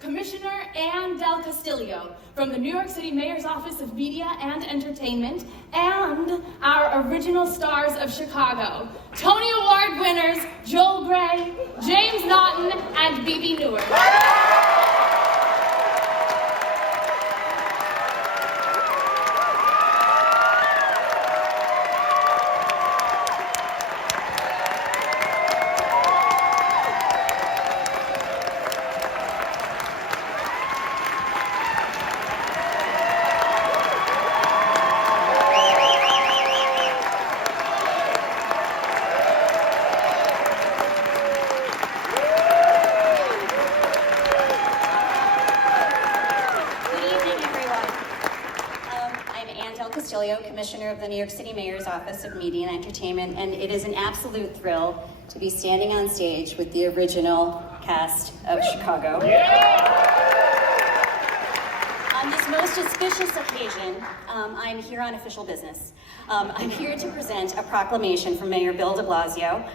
Commissioner Ann Del Castillo from the New York City Mayor's Office of Media and Entertainment, and our original stars of Chicago, Tony Award winners Joel Grey, James Naughton, and Bebe Neuer. Commissioner of the New York City Mayor's Office of Media and Entertainment, and it is an absolute thrill to be standing on stage with the original cast of Chicago. On this most auspicious occasion, I'm here on official business. I'm here to present a proclamation from Mayor Bill de Blasio.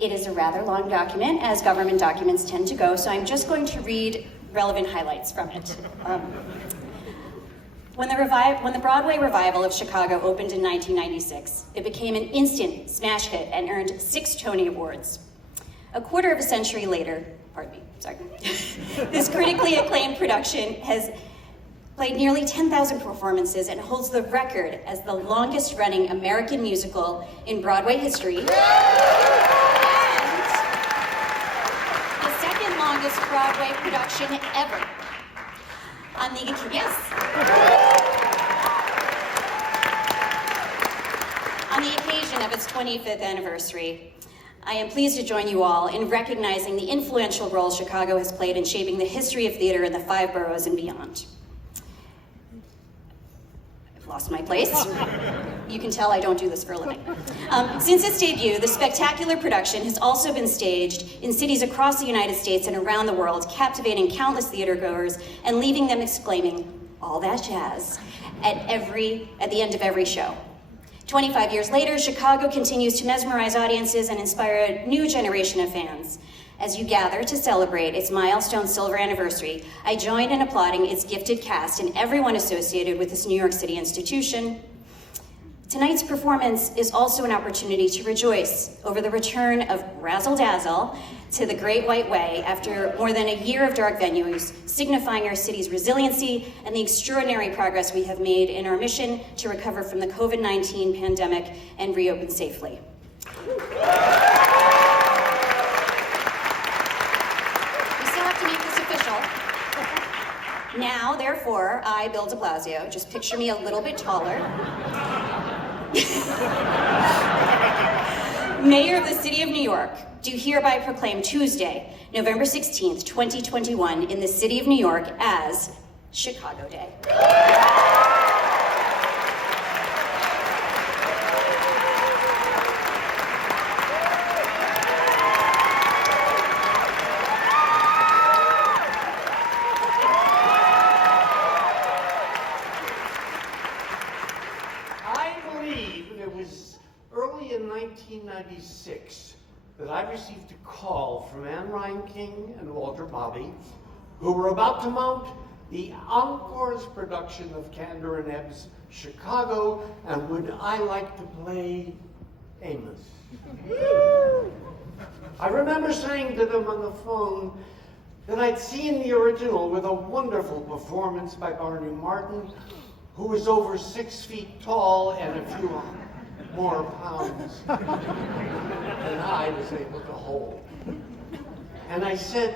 It is a rather long document, as government documents tend to go, so I'm just going to read relevant highlights from it. When the Broadway revival of Chicago opened in 1996, it became an instant smash hit and earned 6 Tony Awards. A quarter of a century later, this critically acclaimed production has played nearly 10,000 performances and holds the record as the longest running American musical in Broadway history, and the second longest Broadway production ever. On the occasion of its 25th anniversary, I am pleased to join you all in recognizing the influential role Chicago has played in shaping the history of theater in the 5 boroughs and beyond. I've lost my place. You can tell I don't do this for a living. Since its debut, the spectacular production has also been staged in cities across the United States and around the world, captivating countless theatergoers and leaving them exclaiming, "All that jazz," at the end of every show. 25 years later, Chicago continues to mesmerize audiences and inspire a new generation of fans. As you gather to celebrate its milestone silver anniversary, I join in applauding its gifted cast and everyone associated with this New York City institution. Tonight's performance is also an opportunity to rejoice over the return of Razzle Dazzle to the Great White Way after more than a year of dark venues, signifying our city's resiliency and the extraordinary progress we have made in our mission to recover from the COVID-19 pandemic and reopen safely. We still have to make this official. Now, therefore, I, Bill de Blasio, just picture me a little bit taller, Mayor of the City of New York, do hereby proclaim Tuesday, November 16th, 2021, in the City of New York as Chicago Day. In 1996, that I received a call from Ann Reinking and Walter Bobby, who were about to mount the Encore's production of Kander and Ebb's Chicago, and would I like to play Amos? I remember saying to them on the phone that I'd seen the original with a wonderful performance by Barney Martin, who was over 6 feet tall and a few more pounds than I was able to hold. And I said,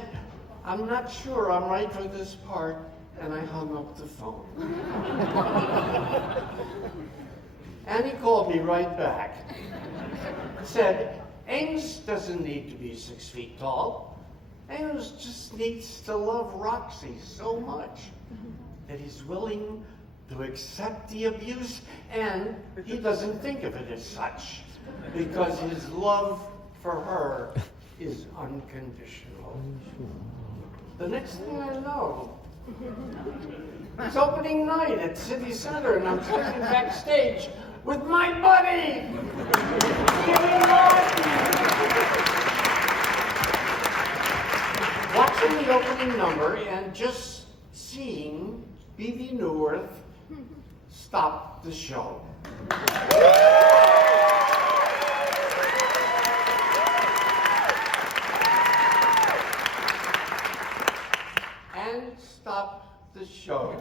"I'm not sure I'm right for this part," and I hung up the phone. And he called me right back. Said, "Amos doesn't need to be 6 feet tall. Amos just needs to love Roxy so much that he's willing to accept the abuse, and he doesn't think of it as such, because his love for her is unconditional." The next thing I know, it's opening night at City Center, and I'm sitting backstage with my buddy, Jimmy Martin, watching the opening number, and just seeing B.B. Newirth stopped the show. And stopped the show.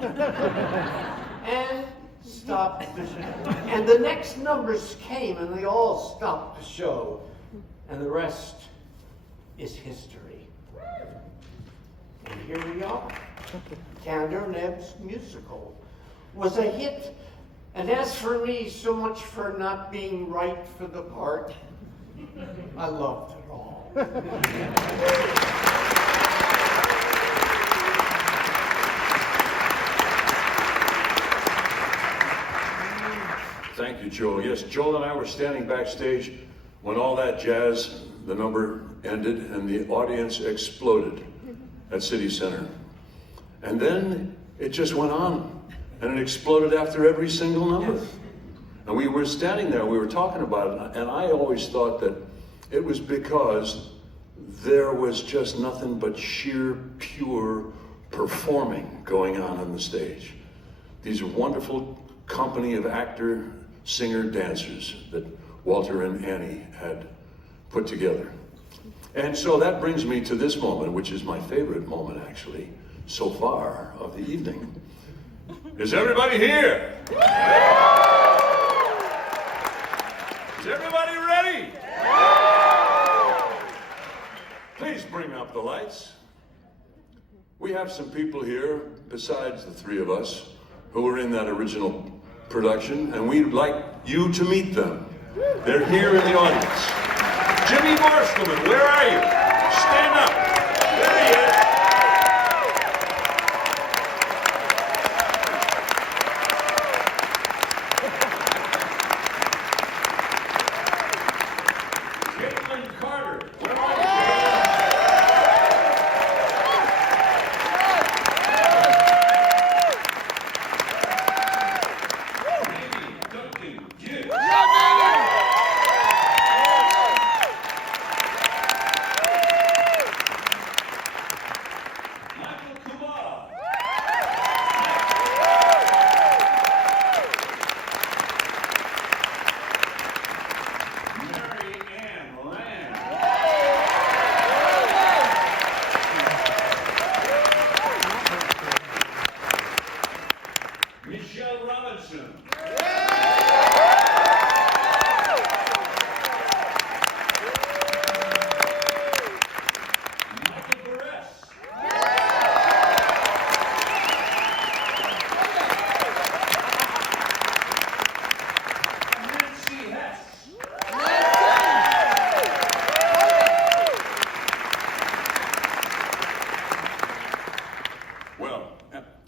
And stopped the show. And the next numbers came, and they all stopped the show. And the rest is history. And here we are. Candor Neb's musical was a hit. And as for me, so much for not being right for the part. I loved it all. Thank you, Joel. Yes, Joel and I were standing backstage when all that jazz, the number ended, and the audience exploded at City Center. And then it just went on, and it exploded after every single number. Yes. And we were standing there, we were talking about it, and I always thought that it was because there was just nothing but sheer, pure performing going on the stage. These wonderful company of actor, singer, dancers that Walter and Annie had put together. And so that brings me to this moment, which is my favorite moment, actually, so far of the evening. Is everybody here? Is everybody ready? Please bring up the lights. We have some people here, besides the three of us, who were in that original production, and we'd like you to meet them. They're here in the audience. Jimmy Marstelman, where are you? Stand up. There he is. Caitlin Carter, where are you?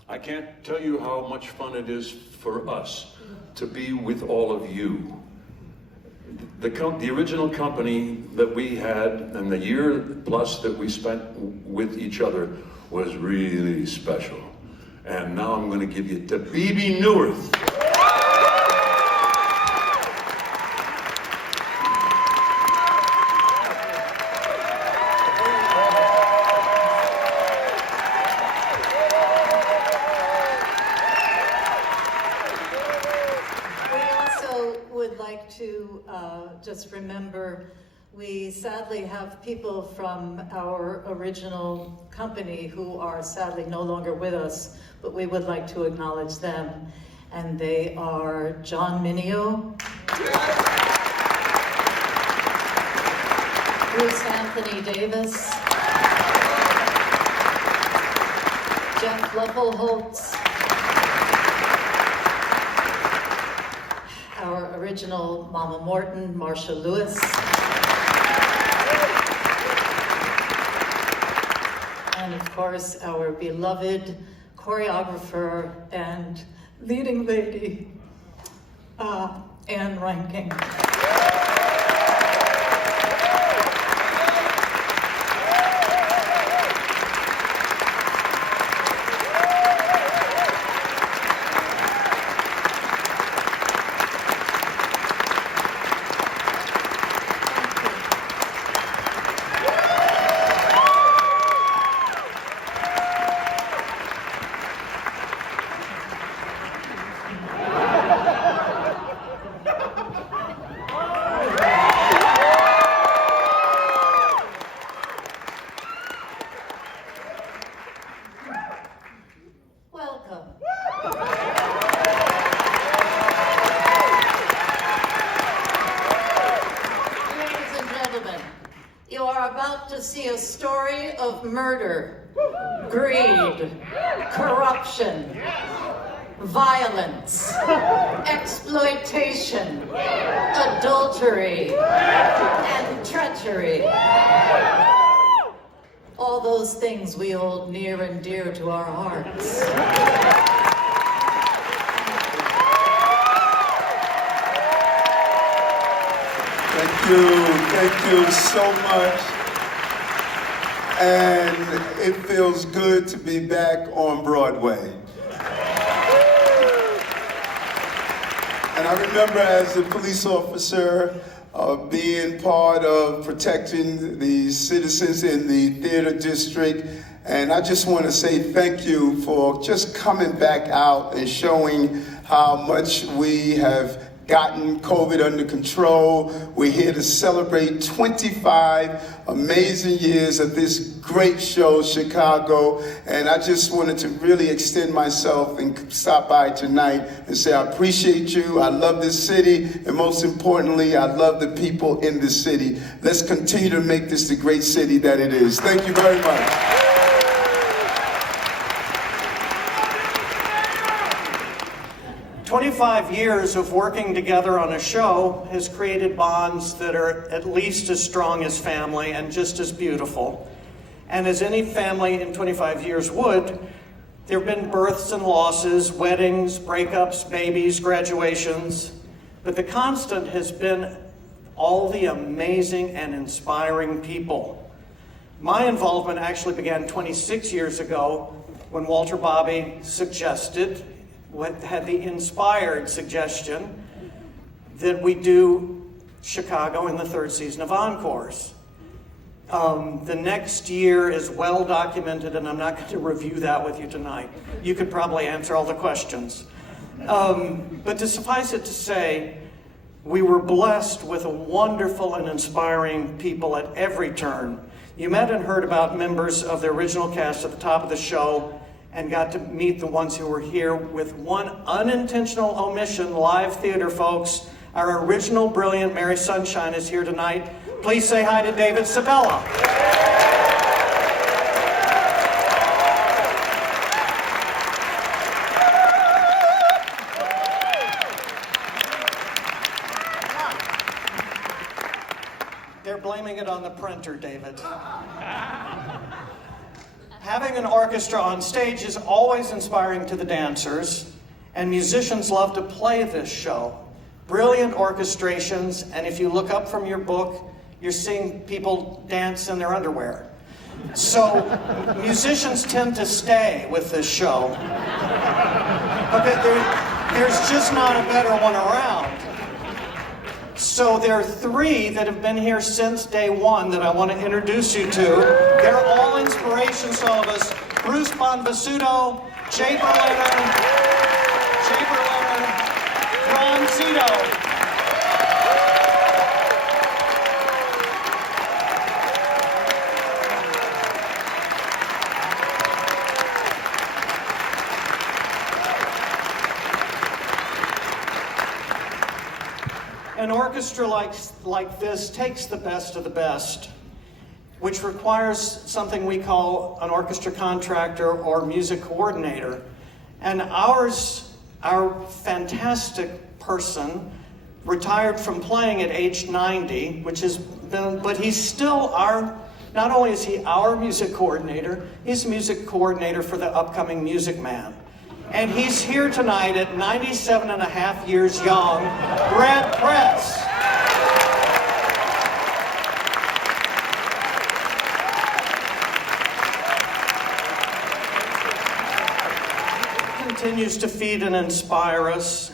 I can't tell you how much fun it is for us to be with all of you. The original company that we had and the year plus that we spent with each other was really special. And now I'm going to give you to B.B. Newirth. Just remember, we sadly have people from our original company who are sadly no longer with us, but we would like to acknowledge them. And they are John Mineo, Bruce Anthony Davis, Jeff Leppelholtz, our original Mama Morton, Marsha Lewis, and of course our beloved choreographer and leading lady, Ann Reinking. to see a story of murder, greed, corruption, violence, exploitation, adultery, and treachery. All those things we hold near and dear to our hearts. Thank you so much. And it feels good to be back on Broadway. And I remember as a police officer being part of protecting the citizens in the theater district. And I just want to say thank you for just coming back out and showing how much we have gotten COVID under control. We're here to celebrate 25 amazing years of this great show, Chicago. And I just wanted to really extend myself and stop by tonight and say I appreciate you, I love this city, and most importantly, I love the people in this city. Let's continue to make this the great city that it is. Thank you very much. 25 years of working together on a show has created bonds that are at least as strong as family and just as beautiful. And as any family in 25 years would, there have been births and losses, weddings, breakups, babies, graduations. But the constant has been all the amazing and inspiring people. My involvement actually began 26 years ago when Walter Bobby suggested, had the inspired suggestion that we do Chicago in the third season of Encores. The next year is well documented, and I'm not going to review that with you tonight. You could probably answer all the questions. But to suffice it to say, we were blessed with a wonderful and inspiring people at every turn. You met and heard about members of the original cast at the top of the show, and got to meet the ones who were here with one unintentional omission. Live theater folks, our original brilliant Mary Sunshine is here tonight. Please say hi to David Sabella. They're blaming it on the printer, David. Having an orchestra on stage is always inspiring to the dancers, and musicians love to play this show. Brilliant orchestrations, and if you look up from your book, you're seeing people dance in their underwear. So musicians tend to stay with this show. Okay, there's just not a better one around. So there are three that have been here since day one that I want to introduce you to. They're all inspirations to all of us. Bruce Bonvisuto, Jay Berliner, Ron Zito. An orchestra like this takes the best of the best, which requires something we call an orchestra contractor or music coordinator. And our fantastic person retired from playing at age 90, but he's still not only is he our music coordinator, he's music coordinator for the upcoming Music Man. And he's here tonight at 97 and a half years young, Brad Press. Continues to feed and inspire us.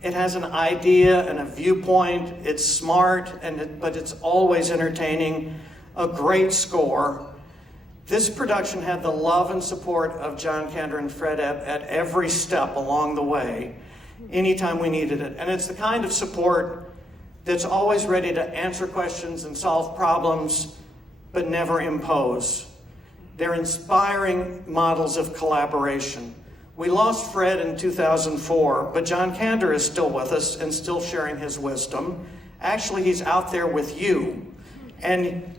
It has an idea and a viewpoint. It's smart, but it's always entertaining. A great score. This production had the love and support of John Kander and Fred Ebb at every step along the way, anytime we needed it. And it's the kind of support that's always ready to answer questions and solve problems, but never impose. They're inspiring models of collaboration. We lost Fred in 2004, but John Kander is still with us and still sharing his wisdom. Actually, he's out there with you. And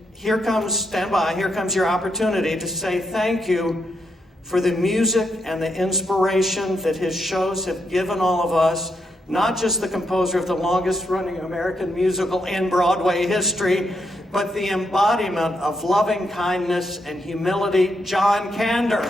stand by, here comes your opportunity to say thank you for the music and the inspiration that his shows have given all of us, not just the composer of the longest running American musical in Broadway history, but the embodiment of loving kindness and humility, John Kander.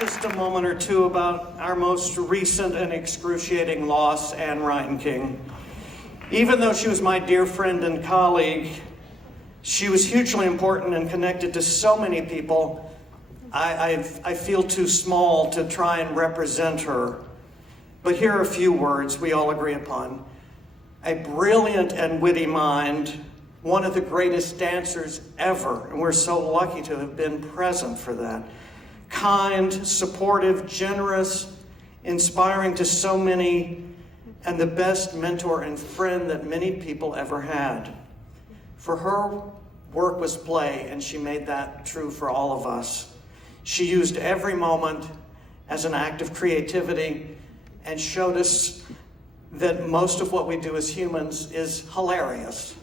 Just a moment or two about our most recent and excruciating loss, Ann Reinking. Even though she was my dear friend and colleague, she was hugely important and connected to so many people. I feel too small to try and represent her. But here are a few words we all agree upon. A brilliant and witty mind, one of the greatest dancers ever, and we're so lucky to have been present for that. Kind, supportive, generous, inspiring to so many, and the best mentor and friend that many people ever had. For her, work was play, and she made that true for all of us. She used every moment as an act of creativity and showed us that most of what we do as humans is hilarious.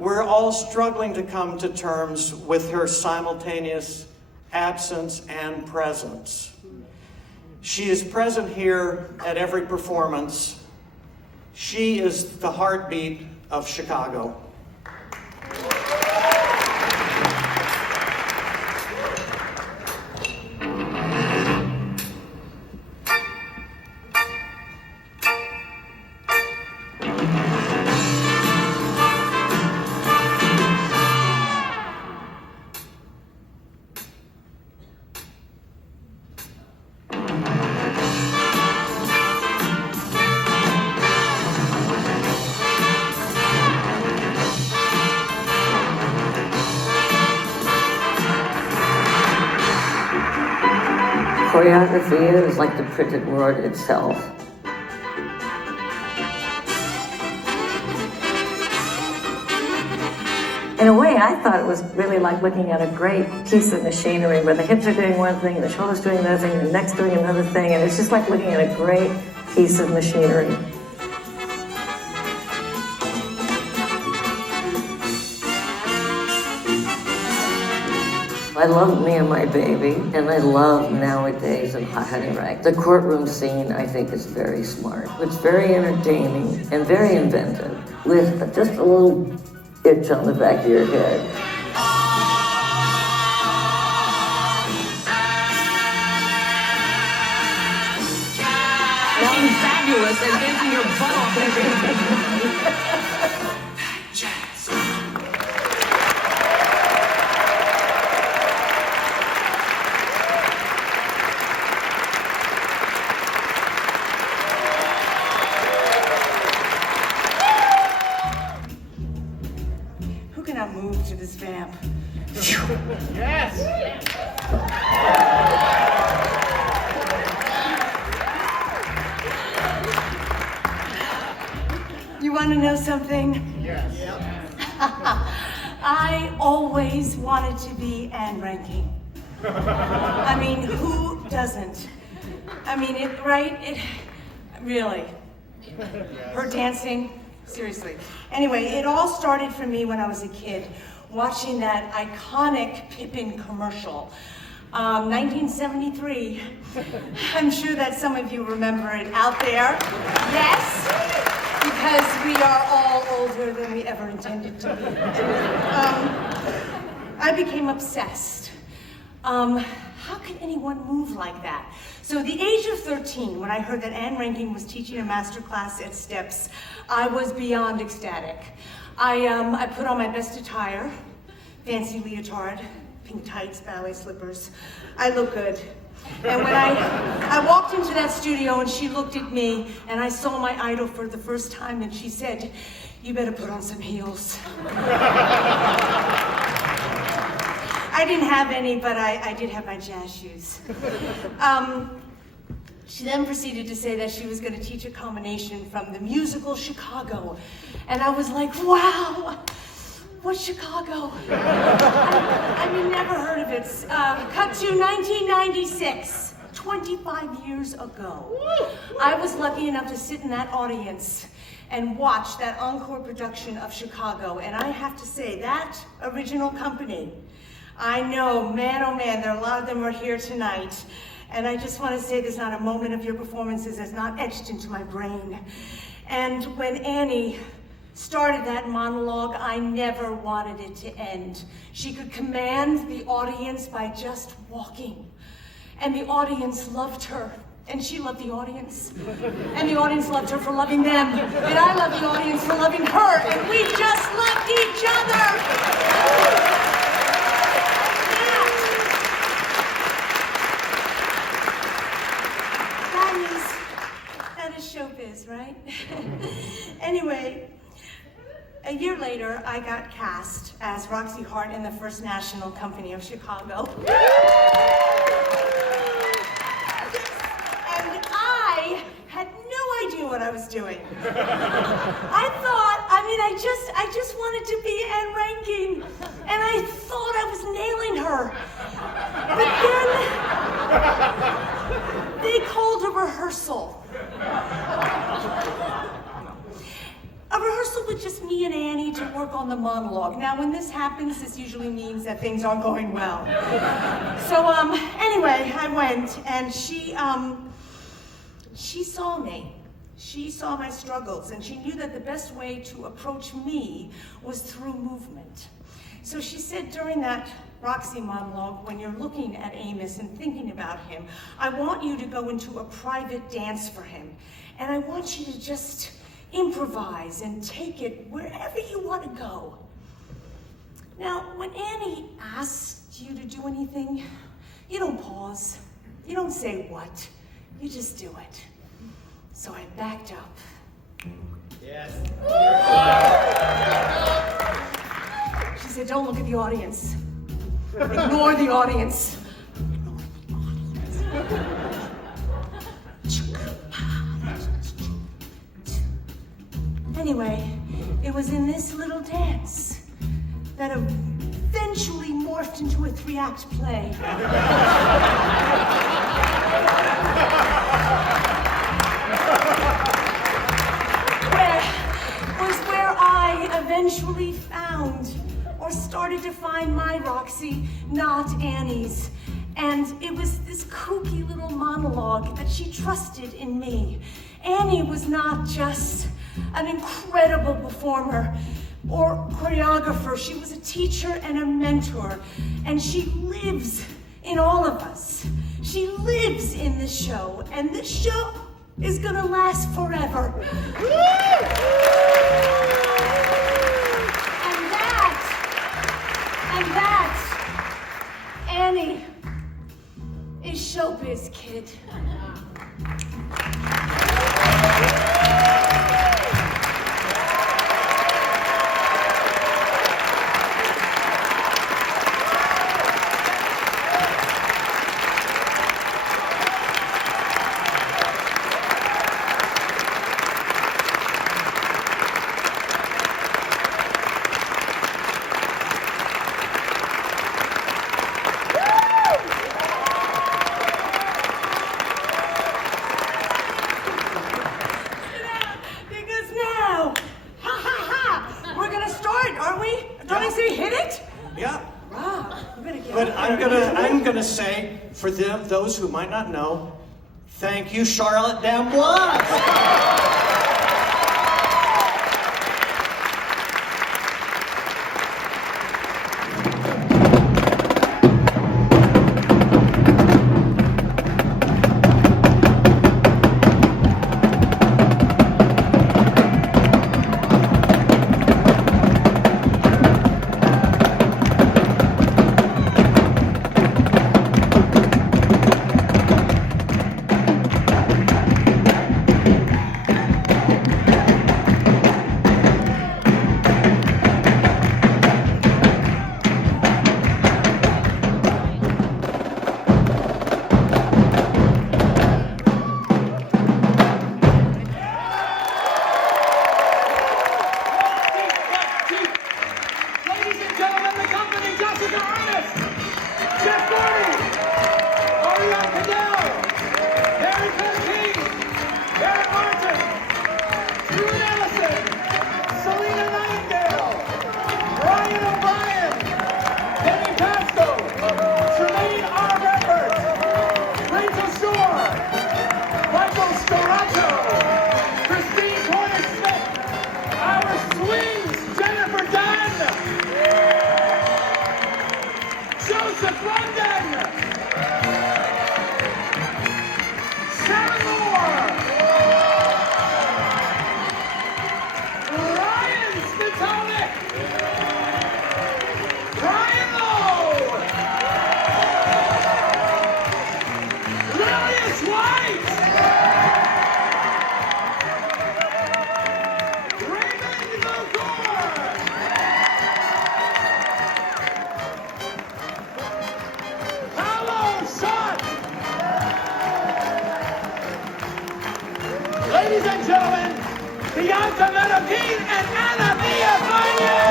We're all struggling to come to terms with her simultaneous absence and presence. She is present here at every performance. She is the heartbeat of Chicago. Choreography is like the printed word itself. In a way, I thought it was really like looking at a great piece of machinery where the hips are doing one thing, the shoulders doing another thing, the neck's doing another thing, and it's just like looking at a great piece of machinery. I love Me and My Baby, and I love Nowadays and Honey Rag. The courtroom scene, I think, is very smart. It's very entertaining and very inventive, with just a little itch on the back of your head. Looking fabulous and dancing your butt off. Move to this vamp. Yes! You want to know something? Yes. I always wanted to be Ann Reinking. I mean, who doesn't? I mean, really. Her dancing, seriously. Anyway, it all started for me when I was a kid, watching that iconic Pippin commercial. 1973. I'm sure that some of you remember it out there. Yes, because we are all older than we ever intended to be. I became obsessed. How could anyone move like that? So at the age of 13, when I heard that Ann Reinking was teaching a master class at Steps, I was beyond ecstatic. I put on my best attire, fancy leotard, pink tights, ballet slippers. I look good. And when I walked into that studio and she looked at me and I saw my idol for the first time and she said, "You better put on some heels." I didn't have any, but I did have my jazz shoes. She then proceeded to say that she was going to teach a combination from the musical Chicago. And I was like, wow, what's Chicago? I mean, never heard of it. Cut to 1996, 25 years ago. I was lucky enough to sit in that audience and watch that encore production of Chicago. And I have to say, that original company, I know, man, oh man, there are a lot of them are here tonight. And I just want to say there's not a moment of your performances that's not etched into my brain. And when Annie started that monologue, I never wanted it to end. She could command the audience by just walking. And the audience loved her. And she loved the audience. And the audience loved her for loving them. And I love the audience for loving her. And we just loved each other. That is showbiz, right? Anyway, a year later, I got cast as Roxy Hart in the First National Company of Chicago. And I had no idea what I was doing. I just wanted to be Ann Reinking, and I thought I was nailing her. But then they called a rehearsal. A rehearsal with just me and Annie to work on the monologue. Now, when this happens, this usually means that things aren't going well. So, anyway, I went, and she saw me. She saw my struggles, and she knew that the best way to approach me was through movement. So she said during that Roxy monologue, when you're looking at Amos and thinking about him, I want you to go into a private dance for him. And I want you to just improvise and take it wherever you want to go. Now, when Annie asks you to do anything, you don't pause. You don't say what. You just do it. So I backed up. Yes. She said, don't look at the audience. Ignore the audience. Anyway, it was in this little dance that eventually morphed into a 3-act play. where I eventually found, or started to find, my Roxy, not Annie's. And it was this kooky little monologue that she trusted in me. Annie was not just an incredible performer or choreographer. She was a teacher and a mentor. And she lives in all of us. She lives in this show. And this show is gonna last forever. And that, Annie, is showbiz, kid. I'm gonna say, for them, those who might not know, thank you, Charlotte Damboise. Brian Lowe! Lilius White! Raymond Vaucour! Paolo Schott! Ladies and gentlemen, Bianca Medellin and Anna Villafania!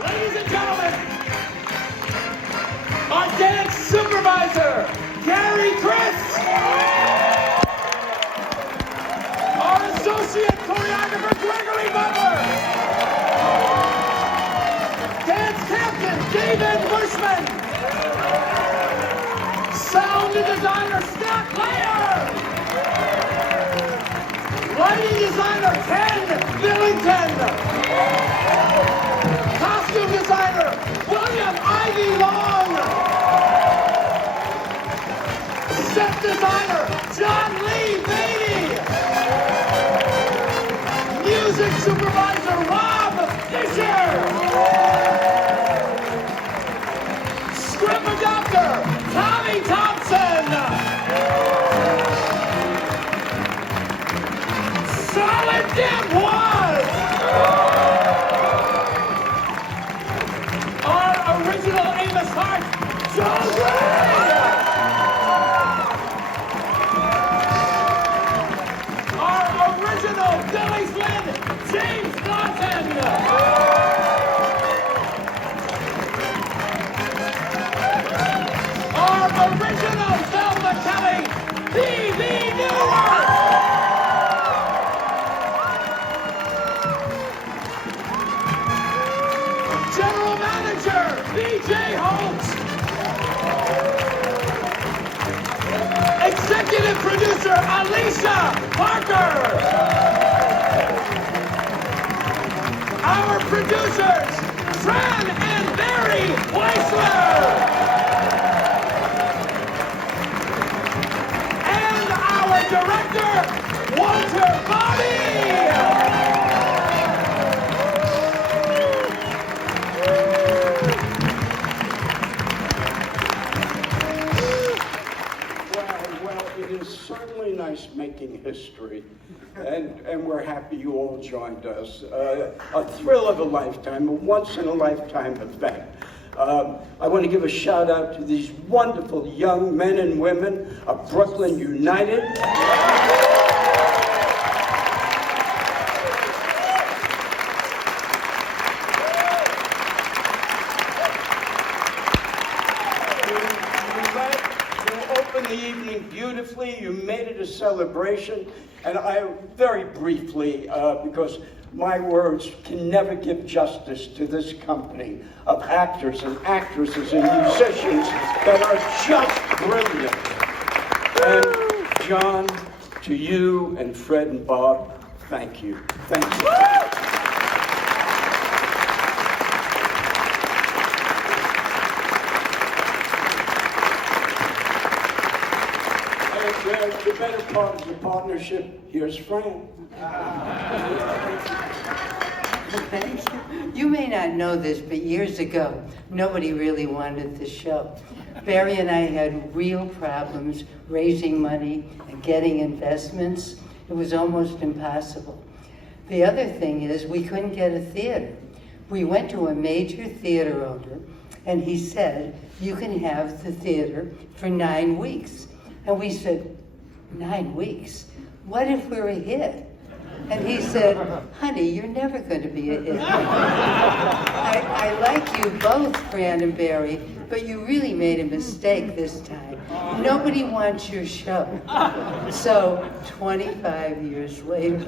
Ladies and gentlemen, our dance supervisor, Gary Chris. Our associate choreographer, Gregory Butler. Dance captain, David Bushman. Sound designer, Scott Layer. Lighting designer, Ken Billington. Costume designer, William Ivy Long. Set designer, John Lee Beatty. Music supervisor, Rob Fisher. Script adapter, Tommy Thompson. Solid Dim was. Our original Amos Hart, Joe Gray! Our original Billy Flynn, James Lawson! Our original Velma Kelly, B.B. Newark! General Manager, B.J. Holtz. Executive Producer, Alicia Parker. Our producers, Fran and Barry Weissler. And our director, Walter Bobby. Well, it is certainly nice making history, and we're happy you all joined us. A thrill of a lifetime, a once-in-a-lifetime event. I want to give a shout out to these wonderful young men and women of Brooklyn United. The evening beautifully. You made it a celebration, and I very briefly, because my words can never give justice to this company of actors and actresses and musicians that are just brilliant. And John, to you and Fred and Bob, thank you. Thank you. The better part of the partnership, here's Fran. Thank you. You may not know this, but years ago, nobody really wanted the show. Barry and I had real problems raising money and getting investments. It was almost impossible. The other thing is we couldn't get a theater. We went to a major theater owner, and he said, you can have the theater for 9 weeks. And we said, 9 weeks? What if we're a hit? And he said, honey, you're never going to be a hit. I like you both, Fran and Barry, but you really made a mistake this time. Nobody wants your show. So, 25 years later.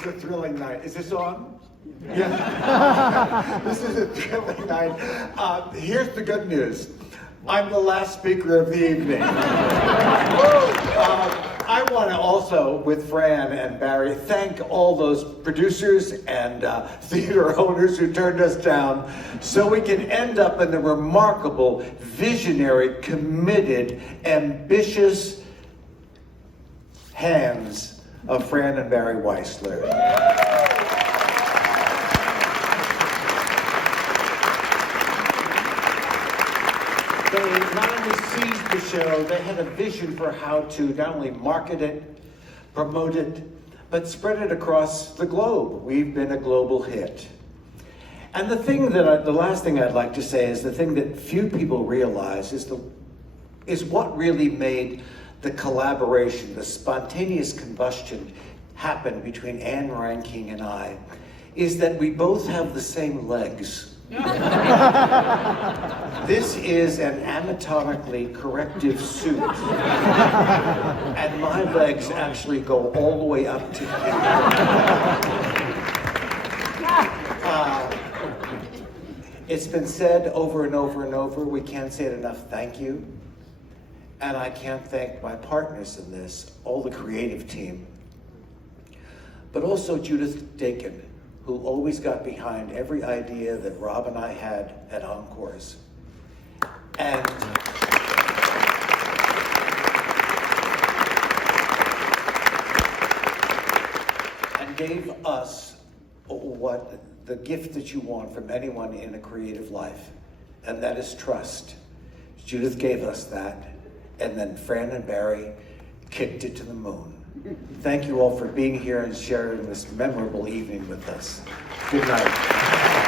is a thrilling night. Is this on? Yeah. This is a thrilling night. Here's the good news. I'm the last speaker of the evening. I want to also, with Fran and Barry, thank all those producers and theater owners who turned us down so we can end up in the remarkable, visionary, committed, ambitious hands of Fran and Barry Weissler. They not only seized the show, they had a vision for how to not only market it, promote it, but spread it across the globe. We've been a global hit. And the last thing I'd like to say is the thing that few people realize is what really made the collaboration, the spontaneous combustion happen between Ann Reinking and I, is that we both have the same legs. This is an anatomically corrective suit. And my legs actually go all the way up to here. It's been said over and over and over, we can't say it enough, thank you. And I can't thank my partners in this, all the creative team, but also Judith Dakin, who always got behind every idea that Rob and I had at Encores. And gave us the gift that you want from anyone in a creative life, and that is trust. Judith gave us that, and then Fran and Barry kicked it to the moon. Thank you all for being here and sharing this memorable evening with us. Good night.